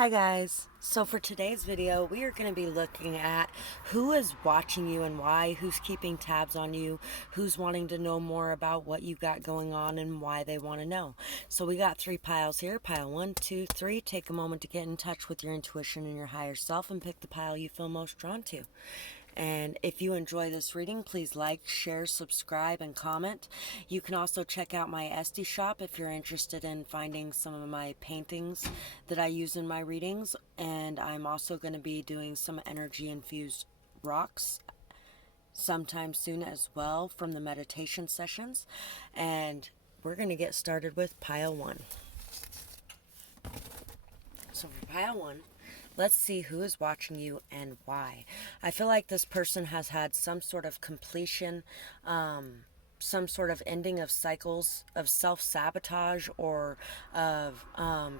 Hi guys, so for today's video we are going to be looking at who is watching you and why, who's keeping tabs on you, who's wanting to know more about what you got going on and why they want to know. So we got 3 piles here, pile 1, 2, 3. Take a moment to get in touch with your intuition and your higher self and pick the pile you feel most drawn to. And if you enjoy this reading, please like, share, subscribe, and comment. You can also check out my Etsy shop if you're interested in finding some of my paintings that I use in my readings. And I'm also going to be doing some energy-infused rocks sometime soon as well from the meditation sessions. And we're going to get started with pile 1. So for pile 1, let's see who is watching you and why. I feel like this person has had some sort of completion, some sort of ending of cycles of self-sabotage or of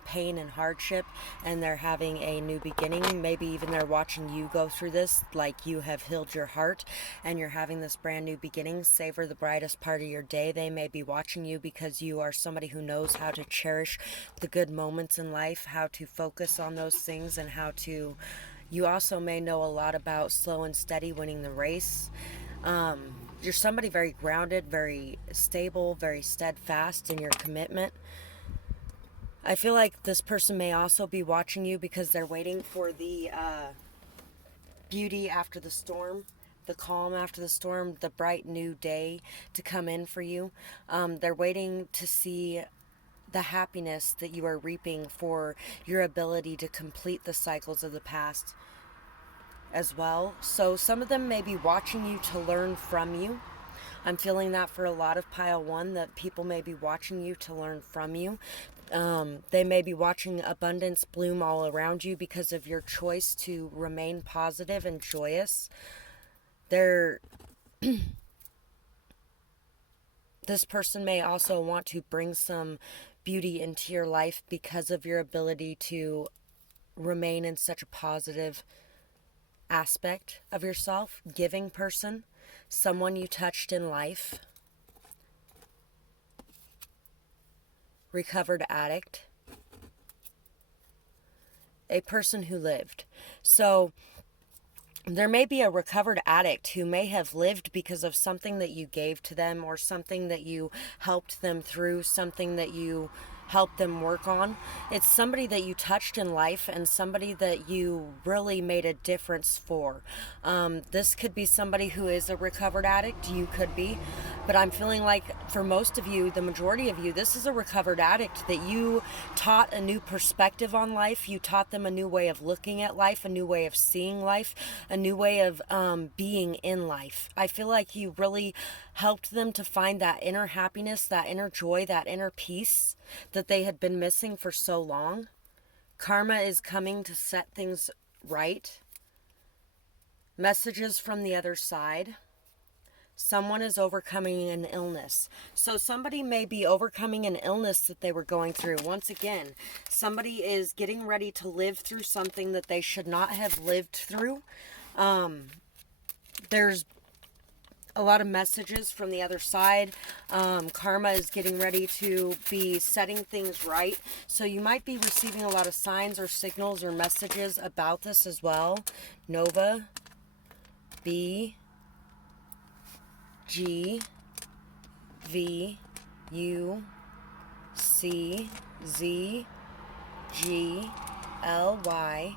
pain and hardship, and they're having a new beginning. Maybe even they're watching you go through this, like you have healed your heart and you're having this brand new beginning. Savor the brightest part of your day. They may be watching you because you are somebody who knows how to cherish the good moments in life, how to focus on those things, and how to... You also may know a lot about slow and steady winning the race. You're somebody very grounded, very stable, very steadfast in your commitment. I feel like this person may also be watching you because they're waiting for the beauty after the storm, the calm after the storm, the bright new day to come in for you. They're waiting to see the happiness that you are reaping for your ability to complete the cycles of the past as well. So some of them may be watching you to learn from you. I'm feeling that for a lot of pile 1, that people may be watching you to learn from you. They may be watching abundance bloom all around you because of your choice to remain positive and joyous. This person may also want to bring some beauty into your life because of your ability to remain in such a positive aspect of yourself. Giving person, someone you touched in life, recovered addict, a person who lived. So there may be a recovered addict who may have lived because of something that you gave to them, or something that you helped them through, something that you helped them work on. It's somebody that you touched in life and somebody that you really made a difference for. This could be somebody who is a recovered addict. You could be. But I'm feeling like for most of you, the majority of you, this is a recovered addict that you taught a new perspective on life. You taught them a new way of looking at life, a new way of seeing life, a new way of being in life. I feel like you really helped them to find that inner happiness, that inner joy, that inner peace that they had been missing for so long. Karma is coming to set things right. Messages from the other side. Someone is overcoming an illness. So somebody may be overcoming an illness that they were going through. Once again, somebody is getting ready to live through something that they should not have lived through. There's a lot of messages from the other side. Karma is getting ready to be setting things right. So you might be receiving a lot of signs or signals or messages about this as well. Nova, B, G, V, U, C, Z, G, L, Y,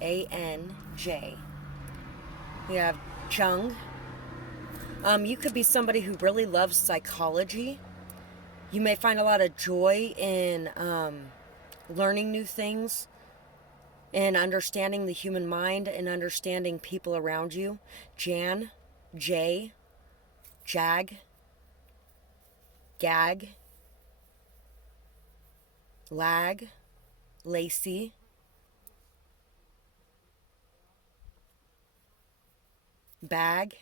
A, N, J. We have Chung. You could be somebody who really loves psychology. You may find a lot of joy in learning new things and understanding the human mind and understanding people around you. Jan, J, Jag, Gag, Lag, Lacey, Bag.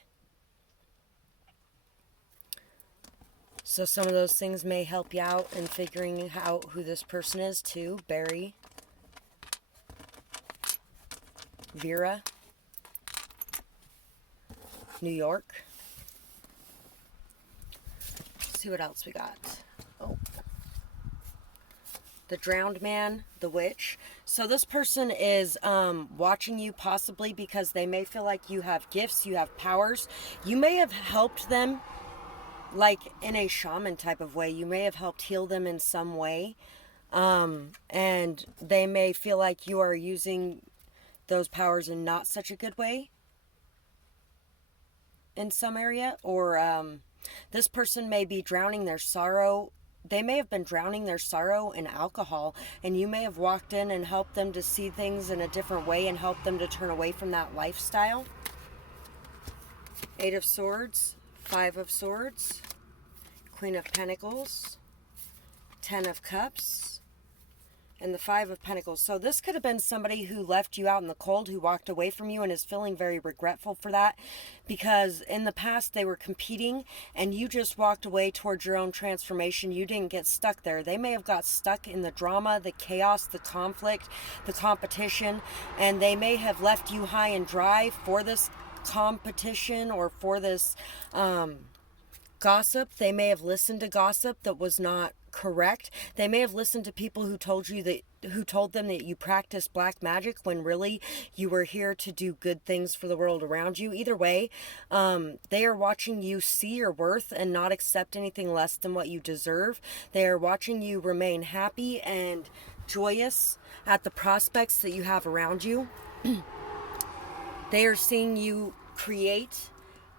So some of those things may help you out in figuring out who this person is too. Barry, Vera, New York. Let's see what else we got. Oh, the drowned man, the witch. So this person is watching you possibly because they may feel like you have gifts, you have powers. You may have helped them like in a shaman type of way. You may have helped heal them in some way. And they may feel like you are using those powers in not such a good way in some area. Or this person may be drowning their sorrow. They may have been drowning their sorrow in alcohol, and you may have walked in and helped them to see things in a different way and helped them to turn away from that lifestyle. 8 of Swords, 5 of Swords, Queen of Pentacles, 10 of Cups, and the 5 of Pentacles. So this could have been somebody who left you out in the cold, who walked away from you and is feeling very regretful for that, because in the past they were competing and you just walked away towards your own transformation. You didn't get stuck there. They may have got stuck in the drama, the chaos, the conflict, the competition, and they may have left you high and dry for this competition or for this gossip. They may have listened to gossip that was not correct. They may have listened to people who told them that you practice black magic when really you were here to do good things for the world around you. Either way, they are watching you see your worth and not accept anything less than what you deserve. They are watching you remain happy and joyous at the prospects that you have around you. They are seeing you create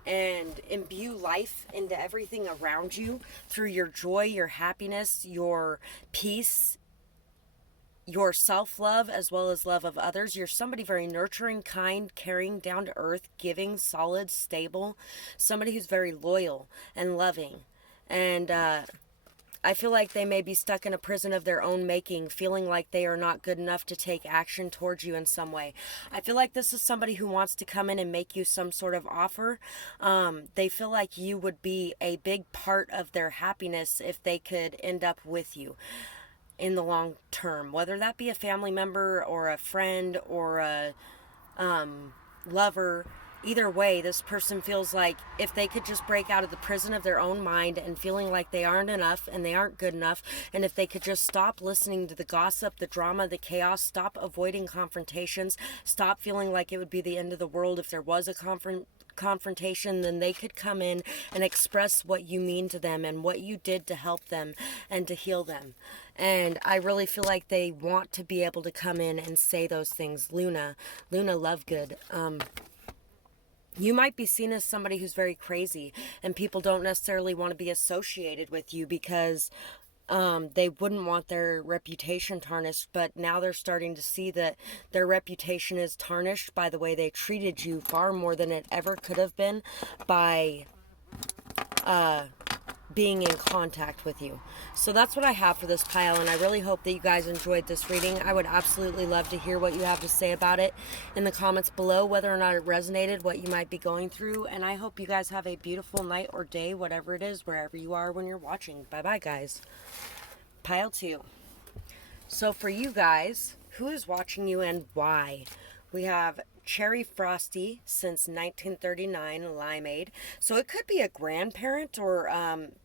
and imbue life into everything around you through your joy, your happiness, your peace, your self-love, as well as love of others. You're somebody very nurturing, kind, caring, down to earth, giving, solid, stable, somebody who's very loyal and loving. And I feel like they may be stuck in a prison of their own making, feeling like they are not good enough to take action towards you in some way. I feel like this is somebody who wants to come in and make you some sort of offer. They feel like you would be a big part of their happiness if they could end up with you in the long term, whether that be a family member or a friend or a lover. Either way, this person feels like if they could just break out of the prison of their own mind and feeling like they aren't enough and they aren't good enough, and if they could just stop listening to the gossip, the drama, the chaos, stop avoiding confrontations, stop feeling like it would be the end of the world if there was a confrontation, then they could come in and express what you mean to them and what you did to help them and to heal them. And I really feel like they want to be able to come in and say those things. Luna Lovegood. You might be seen as somebody who's very crazy, and people don't necessarily want to be associated with you because they wouldn't want their reputation tarnished, but now they're starting to see that their reputation is tarnished by the way they treated you far more than it ever could have been by being in contact with you. So that's what I have for this pile, and I really hope that you guys enjoyed this reading. I would absolutely love to hear what you have to say about it in the comments below, whether or not it resonated, what you might be going through, and I hope you guys have a beautiful night or day, whatever it is, wherever you are when you're watching. Bye-bye, guys. Pile 2. So for you guys, who is watching you and why? We have Cherry Frosty since 1939, Limeade. So it could be a grandparent or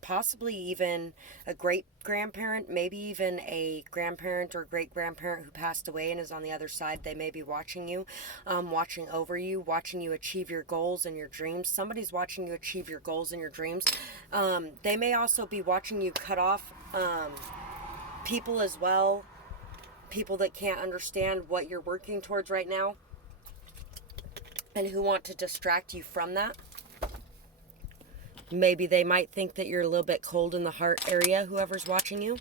possibly even a great-grandparent, maybe even a grandparent or great-grandparent who passed away and is on the other side. They may be watching you, watching over you, watching you achieve your goals and your dreams. Somebody's watching you achieve your goals and your dreams. They may also be watching you cut off people as well, people that can't understand what you're working towards right now and who want to distract you from that. Maybe they might think that you're a little bit cold in the heart area, whoever's watching you.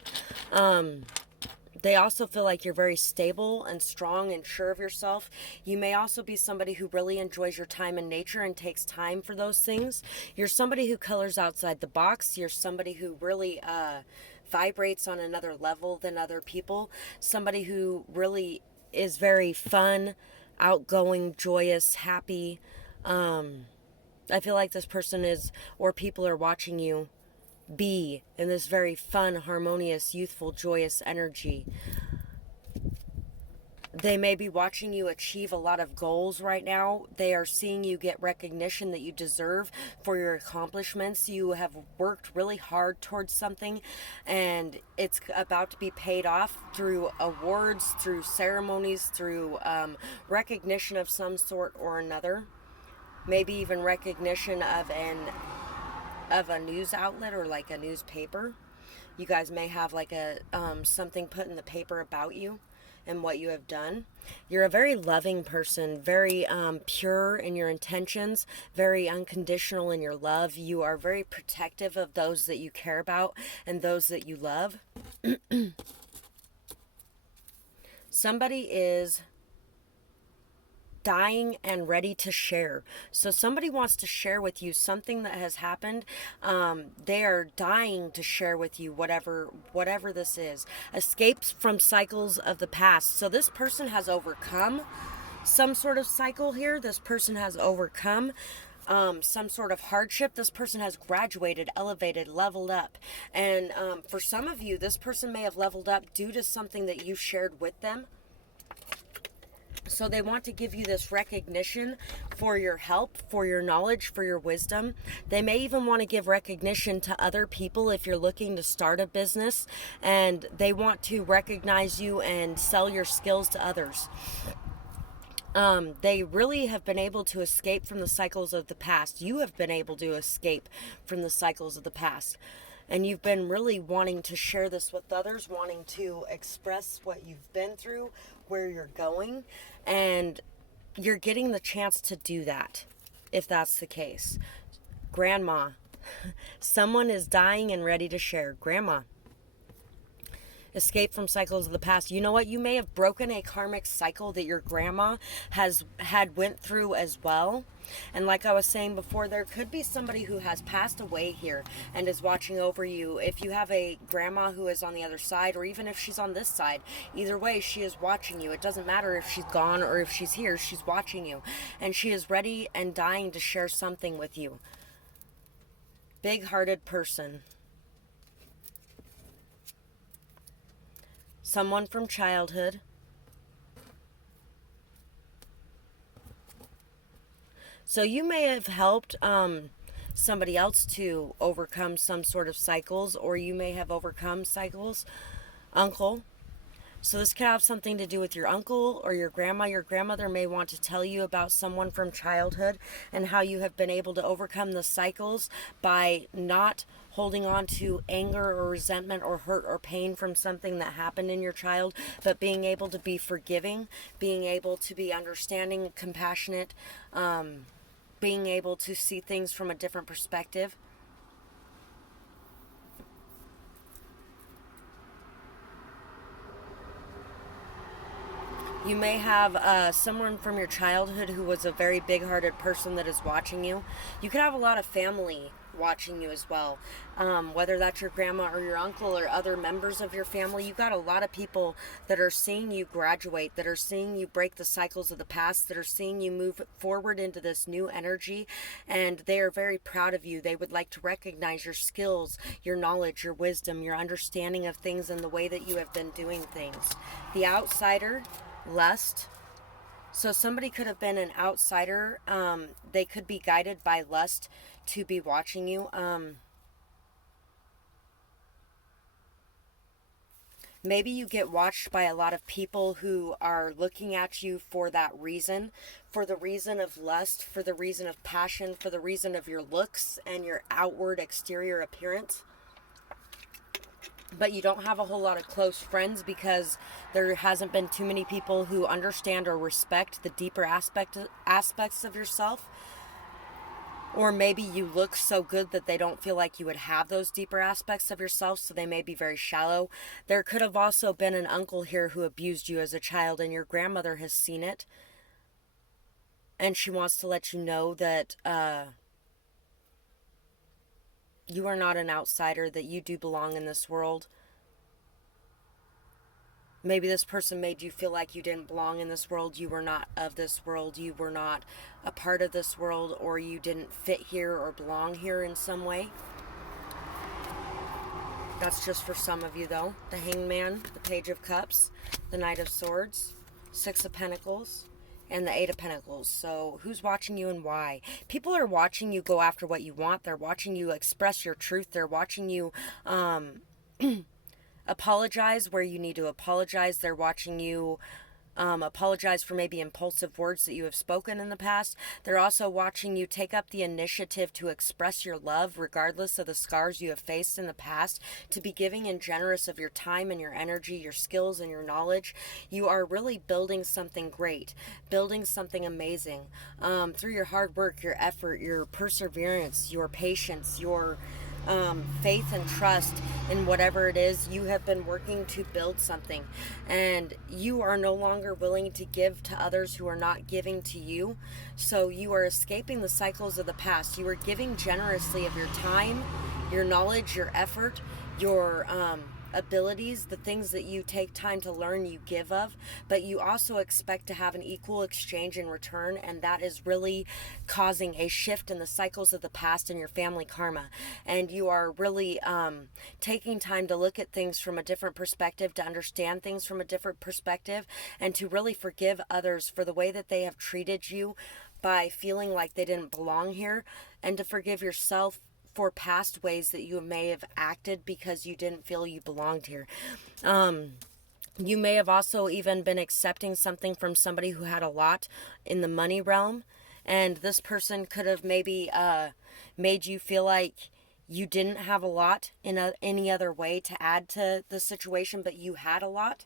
They also feel like you're very stable and strong and sure of yourself. You may also be somebody who really enjoys your time in nature and takes time for those things. You're somebody who colors outside the box. You're somebody who really vibrates on another level than other people. Somebody who really is very fun, outgoing, joyous, happy. I feel like this person is, or people are watching you be in this very fun, harmonious, youthful, joyous energy. They may be watching you achieve a lot of goals right now. They are seeing you get recognition that you deserve for your accomplishments. You have worked really hard towards something, and it's about to be paid off through awards, through ceremonies, through recognition of some sort or another. Maybe even recognition of a news outlet or like a newspaper. You guys may have like a something put in the paper about you and what you have done. You're a very loving person, very pure in your intentions, very unconditional in your love. You are very protective of those that you care about and those that you love. Somebody is dying and ready to share. So somebody wants to share with you something that has happened. They are dying to share with you whatever this is. Escapes from cycles of the past. So this person has overcome some sort of cycle here. This person has overcome some sort of hardship. This person has graduated, elevated, leveled up. And for some of you, this person may have leveled up due to something that you shared with them. So they want to give you this recognition for your help, for your knowledge, for your wisdom. They may even want to give recognition to other people if you're looking to start a business, and they want to recognize you and sell your skills to others. They really have been able to escape from the cycles of the past. You have been able to escape from the cycles of the past. And you've been really wanting to share this with others, wanting to express what you've been through, where you're going, and you're getting the chance to do that, if that's the case. Grandma. Someone is dying and ready to share. Grandma. Escape from cycles of the past. You know what? You may have broken a karmic cycle that your grandma had went through as well. And like I was saying before, there could be somebody who has passed away here and is watching over you. If you have a grandma who is on the other side, or even if she's on this side, either way, she is watching you. It doesn't matter if she's gone or if she's here, she's watching you. And she is ready and dying to share something with you. Big-hearted person. Someone from childhood. So you may have helped somebody else to overcome some sort of cycles, or you may have overcome cycles. Uncle. So this could have something to do with your uncle or your grandma. Your grandmother may want to tell you about someone from childhood and how you have been able to overcome the cycles by not holding on to anger or resentment or hurt or pain from something that happened in your child, but being able to be forgiving, being able to be understanding, compassionate, being able to see things from a different perspective. You may have someone from your childhood who was a very big-hearted person that is watching you. You could have a lot of family watching you as well. Whether that's your grandma or your uncle or other members of your family, you've got a lot of people that are seeing you graduate, that are seeing you break the cycles of the past, that are seeing you move forward into this new energy, and they are very proud of you. They would like to recognize your skills, your knowledge, your wisdom, your understanding of things, and the way that you have been doing things. The outsider. Lust. So somebody could have been an outsider. They could be guided by lust to be watching you. Maybe you get watched by a lot of people who are looking at you for that reason, for the reason of lust, for the reason of passion, for the reason of your looks and your outward exterior appearance. But you don't have a whole lot of close friends because there hasn't been too many people who understand or respect the deeper aspects of yourself. Or maybe you look so good that they don't feel like you would have those deeper aspects of yourself, so they may be very shallow. There could have also been an uncle here who abused you as a child, and your grandmother has seen it. And she wants to let you know that you are not an outsider, that you do belong in this world. Maybe this person made you feel like you didn't belong in this world. You were not of this world. You were not a part of this world, or you didn't fit here or belong here in some way. That's just for some of you, though. The Hangman, the Page of Cups, the Knight of Swords. Six of Pentacles, and the Eight of Pentacles. So who's watching you and why? People are watching you go after what you want. They're watching you express your truth. They're watching you apologize where you need to apologize. They're watching you apologize for maybe impulsive words that you have spoken in the past. They're also watching you take up the initiative to express your love regardless of the scars you have faced in the past, to be giving and generous of your time and your energy, your skills and your knowledge. You are really building something great, building something amazing through your hard work, your effort, your perseverance, your patience, your faith and trust in whatever it is. You have been working to build something, and you are no longer willing to give to others who are not giving to you. So you are escaping the cycles of the past. You are giving generously of your time, your knowledge, your effort, your abilities, the things that you take time to learn, you give of, but you also expect to have an equal exchange in return, and that is really causing a shift in the cycles of the past and your family karma. And you are really taking time to look at things from a different perspective, to understand things from a different perspective, and to really forgive others for the way that they have treated you by feeling like they didn't belong here, and to forgive yourself for past ways that you may have acted because you didn't feel you belonged here. You may have also even been accepting something from somebody who had a lot in the money realm, and this person could have maybe made you feel like you didn't have a lot in any other way to add to the situation, but you had a lot,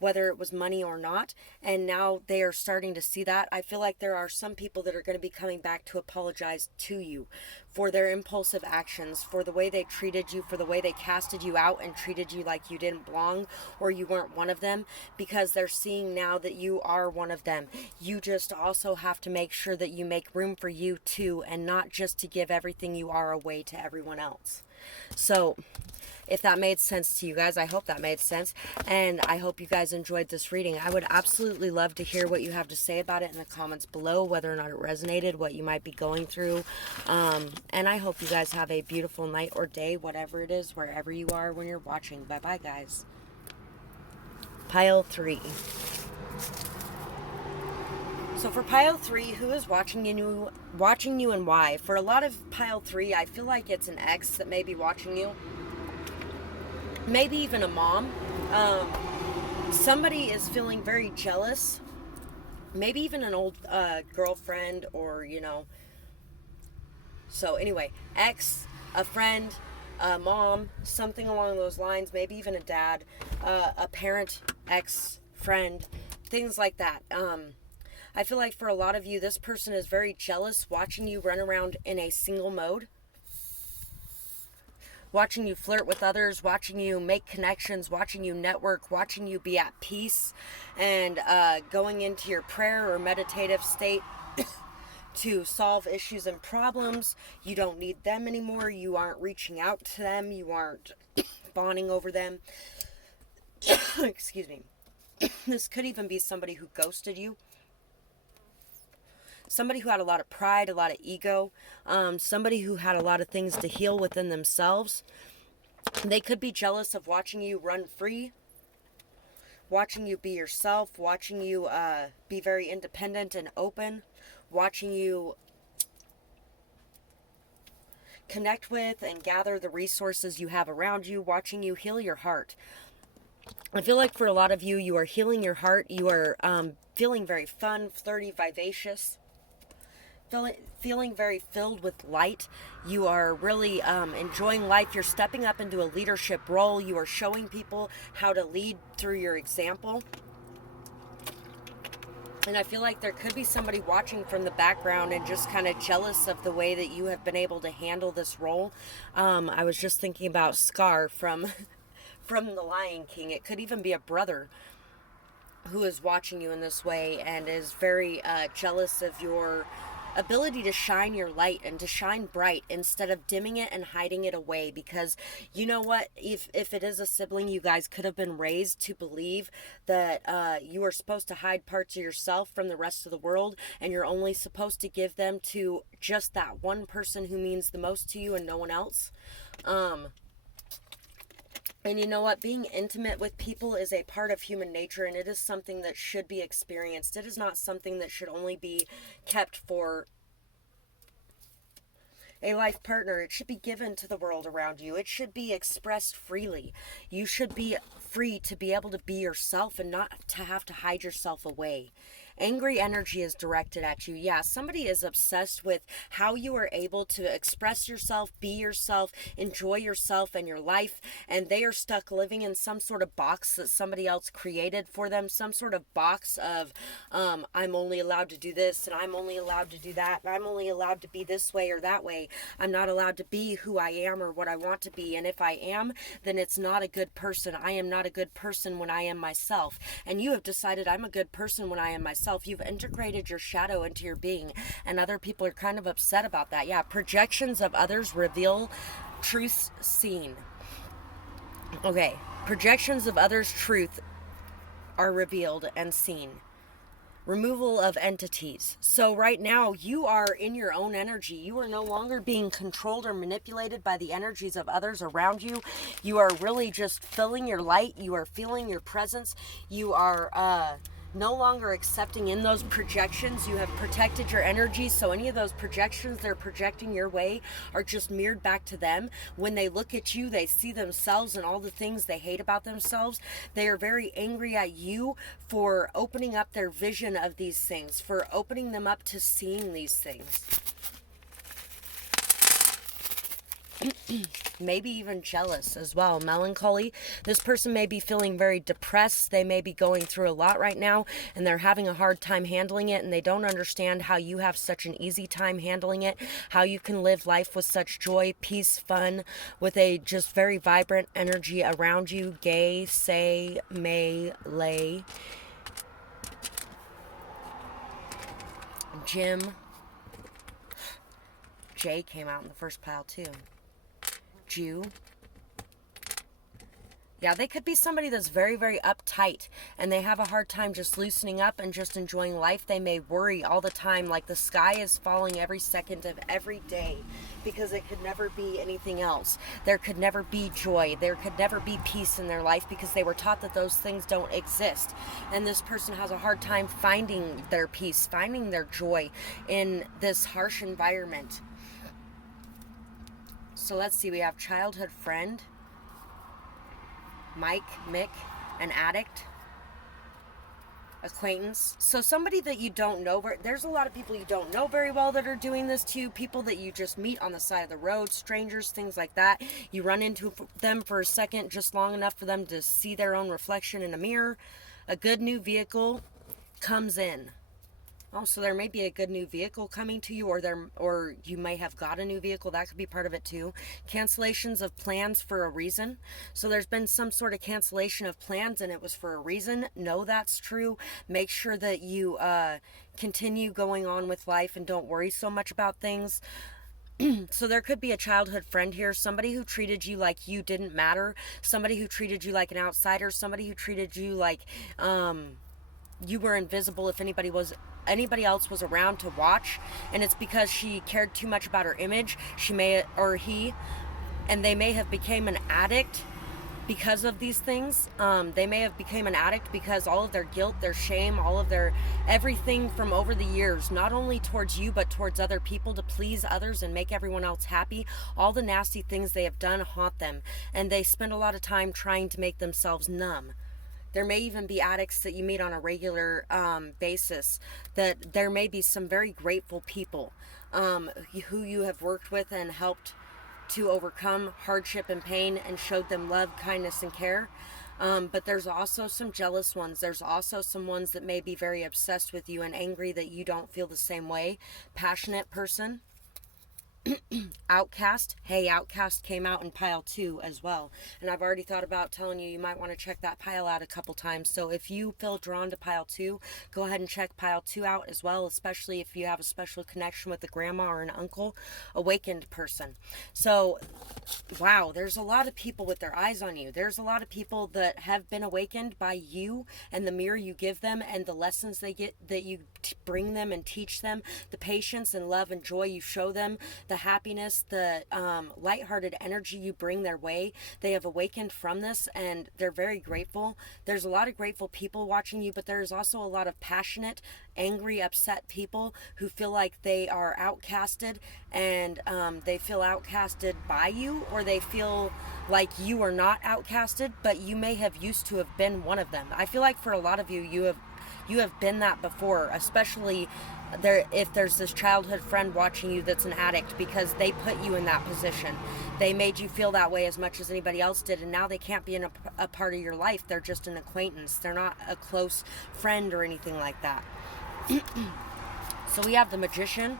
whether it was money or not, and now they are starting to see that. I feel like there are some people that are going to be coming back to apologize to you for their impulsive actions, for the way they treated you, for the way they casted you out and treated you like you didn't belong or you weren't one of them, because they're seeing now that you are one of them. You just also have to make sure that you make room for you too, and not just to give everything you are away to everyone else. So if that made sense to you guys, I hope that made sense, and I hope you guys enjoyed this reading. I would absolutely love to hear what you have to say about it in the comments below, whether or not it resonated, what you might be going through, and I hope you guys have a beautiful night or day, whatever it is, wherever you are when you're watching. Bye bye, guys. Pile 3. So for pile 3, who is watching you and why? For a lot of pile 3, I feel like it's an ex that may be watching you. Maybe even a mom. Somebody is feeling very jealous. Maybe even an old girlfriend, or, you know. So anyway, ex, a friend, a mom, something along those lines. Maybe even a dad, a parent, ex, friend, things like that. I feel like for a lot of you, this person is very jealous, watching you run around in a single mode, watching you flirt with others, watching you make connections, watching you network, watching you be at peace, and going into your prayer or meditative state to solve issues and problems. You don't need them anymore. You aren't reaching out to them. You aren't bonding over them. Excuse me. This could even be somebody who ghosted you. Somebody who had a lot of pride, a lot of ego, somebody who had a lot of things to heal within themselves. They could be jealous of watching you run free, watching you be yourself, watching you be very independent and open, watching you connect with and gather the resources you have around you, watching you heal your heart. I feel like for a lot of you, you are healing your heart. You are feeling very fun, flirty, vivacious. Feeling very filled with light. You are really enjoying life. You're stepping up into a leadership role. You are showing people how to lead through your example. And I feel like there could be somebody watching from the background and just kind of jealous of the way that you have been able to handle this role. I was just thinking about Scar from The Lion King. It could even be a brother who is watching you in this way and is very jealous of your ability to shine your light and to shine bright instead of dimming it and hiding it away. Because you know what, if it is a sibling, you guys could have been raised to believe that you are supposed to hide parts of yourself from the rest of the world, and you're only supposed to give them to just that one person who means the most to you and no one else. And you know what? Being intimate with people is a part of human nature, and it is something that should be experienced. It is not something that should only be kept for a life partner. It should be given to the world around you. It should be expressed freely. You should be free to be able to be yourself and not to have to hide yourself away. Angry energy is directed at you. Yeah, somebody is obsessed with how you are able to express yourself, be yourself, enjoy yourself and your life, and they are stuck living in some sort of box that somebody else created for them, some sort of box of, I'm only allowed to do this, and I'm only allowed to do that, and I'm only allowed to be this way or that way. I'm not allowed to be who I am or what I want to be, and if I am, then it's not a good person. I am not a good person when I am myself, and you have decided I'm a good person when I am myself. You've integrated your shadow into your being, and other people are kind of upset about that. Yeah, projections of others reveal truths seen. Okay, projections of others' truth are revealed and seen. Removal of entities. So right now you are in your own energy. You are no longer being controlled or manipulated by the energies of others around you. You are really just filling your light. You are feeling your presence. You are no longer accepting in those projections. You have protected your energy, so any of those projections they're projecting your way are just mirrored back to them. When they look at you, they see themselves and all the things they hate about themselves. They are very angry at you for opening up their vision of these things, for opening them up to seeing these things. Maybe even jealous as well. Melancholy. This person may be feeling very depressed. They may be going through a lot right now, and they're having a hard time handling it, and they don't understand how you have such an easy time handling it, how you can live life with such joy, peace, fun, with a just very vibrant energy around you. Gay, say, may, lay. Jim. J came out in the first pile too. Jew. Yeah, they could be somebody that's very, very uptight, and they have a hard time just loosening up and just enjoying life. They may worry all the time, like the sky is falling every second of every day, because it could never be anything else. There could never be joy. There could never be peace in their life, because they were taught that those things don't exist. And this person has a hard time finding their peace, finding their joy in this harsh environment. So let's see, we have childhood friend, Mike, Mick, an addict, acquaintance. So somebody that you don't know, there's a lot of people you don't know very well that are doing this to you, people that you just meet on the side of the road, strangers, things like that. You run into them for a second, just long enough for them to see their own reflection in a mirror. A good new vehicle comes in. Oh, so there may be a good new vehicle coming to you, or you may have got a new vehicle. That could be part of it too. Cancellations of plans for a reason. So there's been some sort of cancellation of plans, and it was for a reason. Know that's true. Make sure that you continue going on with life and don't worry so much about things. So there could be a childhood friend here, somebody who treated you like you didn't matter, somebody who treated you like an outsider, somebody who treated you like you were invisible if anybody else was around to watch, and it's because she cared too much about her image. And they may have became an addict because of these things. They may have became an addict because all of their guilt, their shame, all of their everything from over the years, not only towards you but towards other people, to please others and make everyone else happy, all the nasty things they have done haunt them, and they spend a lot of time trying to make themselves numb. There may even be addicts that you meet on a regular basis, that there may be some very grateful people who you have worked with and helped to overcome hardship and pain and showed them love, kindness, and care. But there's also some jealous ones. There's also some ones that may be very obsessed with you and angry that you don't feel the same way. Passionate person. Outcast. Hey, Outcast came out in pile 2 as well, and I've already thought about telling you might want to check that pile out a couple times. So if you feel drawn to pile 2, go ahead and check pile 2 out as well, especially if you have a special connection with a grandma or an uncle. Awakened person. So wow, there's a lot of people with their eyes on you. There's a lot of people that have been awakened by you and the mirror you give them and the lessons they get that you bring them and teach them, the patience and love and joy you show them. the happiness, the lighthearted energy you bring their way. They have awakened from this and they're very grateful. There's a lot of grateful people watching you, but there's also a lot of passionate, angry, upset people who feel like they are outcasted, and they feel outcasted by you, or they feel like you are not outcasted, but you may have used to have been one of them. I feel like for a lot of you, you have been that before, especially if there's this childhood friend watching you that's an addict, because they put you in that position. They made you feel that way as much as anybody else did, and now they can't be in a part of your life. They're just an acquaintance. They're not a close friend or anything like that. So we have the Magician,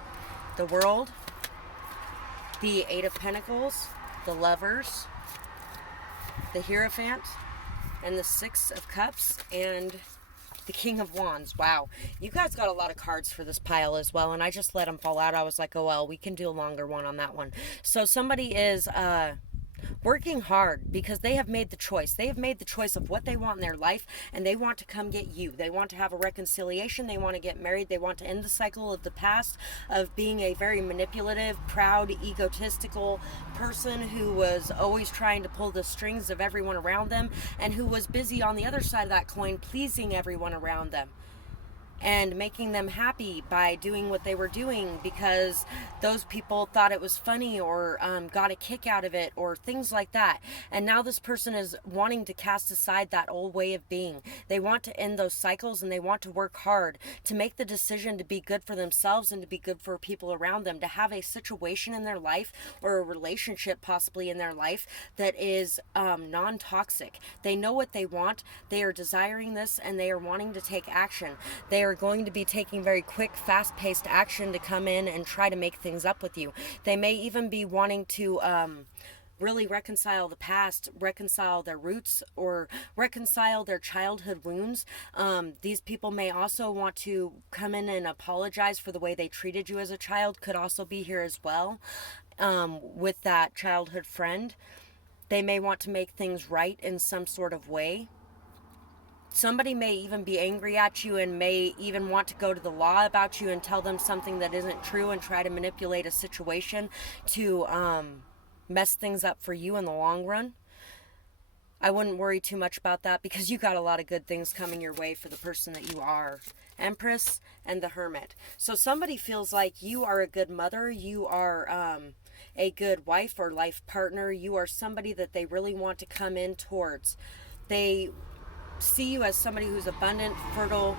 the World, the Eight of Pentacles, the Lovers, the Hierophant, and the Six of Cups, and the King of Wands. Wow, you guys got a lot of cards for this pile as well, and I just let them fall out. I was like, oh well, we can do a longer one on that one. So somebody is working hard because they have made the choice. They have made the choice of what they want in their life, and they want to come get you. They want to have a reconciliation. They want to get married. They want to end the cycle of the past of being a very manipulative, proud, egotistical person who was always trying to pull the strings of everyone around them, and who was busy on the other side of that coin pleasing everyone around them and making them happy by doing what they were doing because those people thought it was funny or got a kick out of it or things like that. And now this person is wanting to cast aside that old way of being. They want to end those cycles, and they want to work hard to make the decision to be good for themselves and to be good for people around them, to have a situation in their life or a relationship possibly in their life that is non-toxic. They know what they want. They are desiring this, and they are wanting to take action. They are going to be taking very quick, fast-paced action to come in and try to make things up with you. They may even be wanting to really reconcile the past, reconcile their roots, or reconcile their childhood wounds. These people may also want to come in and apologize for the way they treated you as a child. Could also be here as well with that childhood friend. They may want to make things right in some sort of way. Somebody may even be angry at you and may even want to go to the law about you and tell them something that isn't true and try to manipulate a situation to mess things up for you in the long run. I wouldn't worry too much about that because you got a lot of good things coming your way for the person that you are. Empress and the Hermit. So somebody feels like you are a good mother. You are a good wife or life partner. You are somebody that they really want to come in towards. They see you as somebody who's abundant, fertile,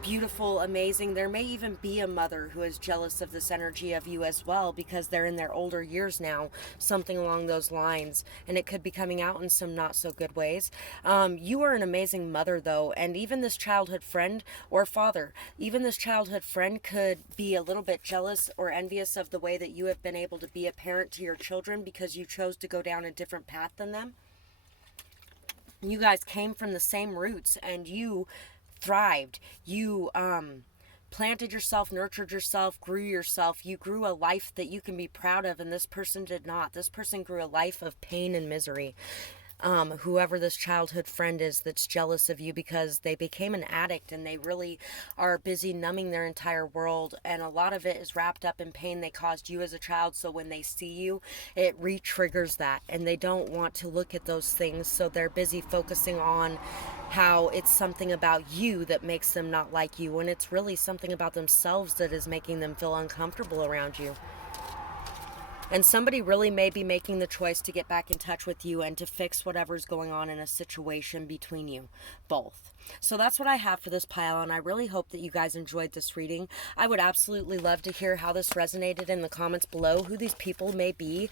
beautiful, amazing. There may even be a mother who is jealous of this energy of you as well because they're in their older years now, something along those lines, and it could be coming out in some not so good ways. You are an amazing mother though, and even this childhood friend or father, even this childhood friend could be a little bit jealous or envious of the way that you have been able to be a parent to your children because you chose to go down a different path than them. You guys came from the same roots and you thrived. You planted yourself, nurtured yourself, grew yourself. You grew a life that you can be proud of, and this person did not. This person grew a life of pain and misery. Whoever this childhood friend is that's jealous of you because they became an addict and they really are busy numbing their entire world, and a lot of it is wrapped up in pain they caused you as a child. So when they see you, it re-triggers that, and they don't want to look at those things, so they're busy focusing on how it's something about you that makes them not like you, when it's really something about themselves that is making them feel uncomfortable around you. And somebody really may be making the choice to get back in touch with you and to fix whatever's going on in a situation between you both. So that's what I have for this pile, and I really hope that you guys enjoyed this reading. I would absolutely love to hear how this resonated in the comments below, who these people may be,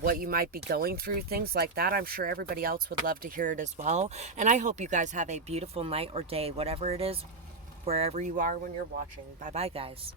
what you might be going through, things like that. I'm sure everybody else would love to hear it as well. And I hope you guys have a beautiful night or day, whatever it is, wherever you are when you're watching. Bye-bye, guys.